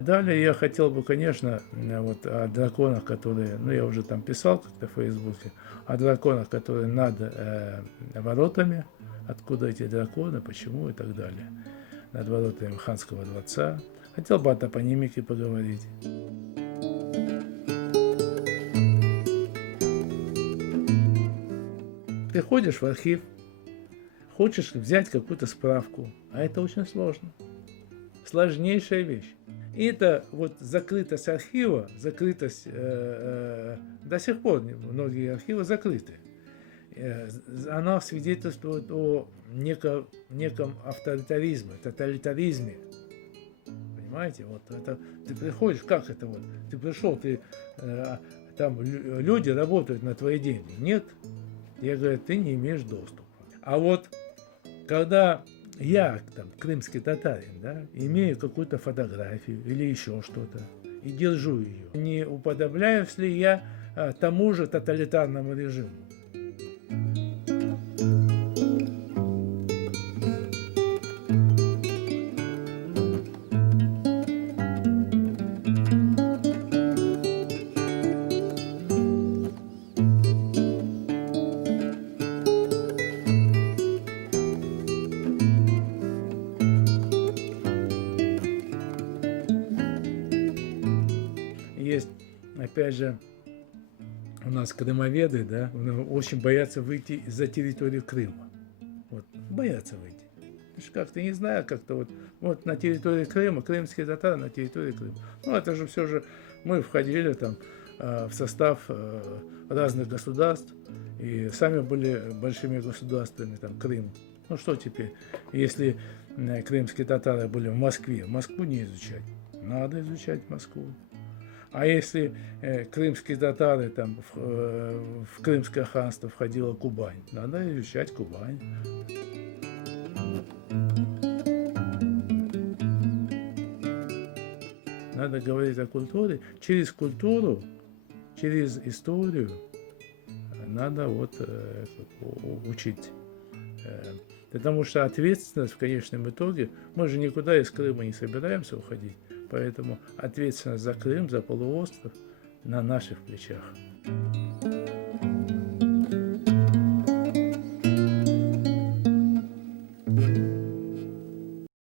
Далее я хотел бы, конечно, вот о драконах, которые, ну я уже там писал как-то в Фейсбуке, о драконах, которые над воротами, откуда эти драконы, почему и так далее, над воротами ханского дворца. Хотел бы о топонимике поговорить. Ты ходишь в архив, хочешь взять какую-то справку, а это очень сложно. Сложнейшая вещь. И это вот закрытость архива, закрытость, до сих пор многие архивы закрыты. Она свидетельствует о неком авторитаризме, тоталитаризме. Понимаете, вот это ты приходишь, как это вот? Ты пришел, там люди работают на твои деньги. Нет, я говорю, ты не имеешь доступа. А вот когда я, там, крымский татарин, да, имею какую-то фотографию или еще что-то и держу ее, не уподобляюсь ли я тому же тоталитарному режиму? Есть, опять же, у нас крымоведы, да, очень боятся выйти за территорию Крыма. Вот, боятся выйти. Потому что как-то не знаю, как-то вот на территории Крыма, крымские татары на территории Крыма. Ну, это же все же, мы входили там в состав разных государств, и сами были большими государствами, там, Крым. Ну, что теперь, если крымские татары были в Москве, Москву не изучать? Надо изучать Москву. А если крымские татары, там, в Крымское ханство входила Кубань, надо изучать Кубань. Надо говорить о культуре. Через культуру, через историю надо учить. Потому что ответственность в конечном итоге, мы же никуда из Крыма не собираемся уходить, поэтому ответственность за Крым, за полуостров на наших плечах.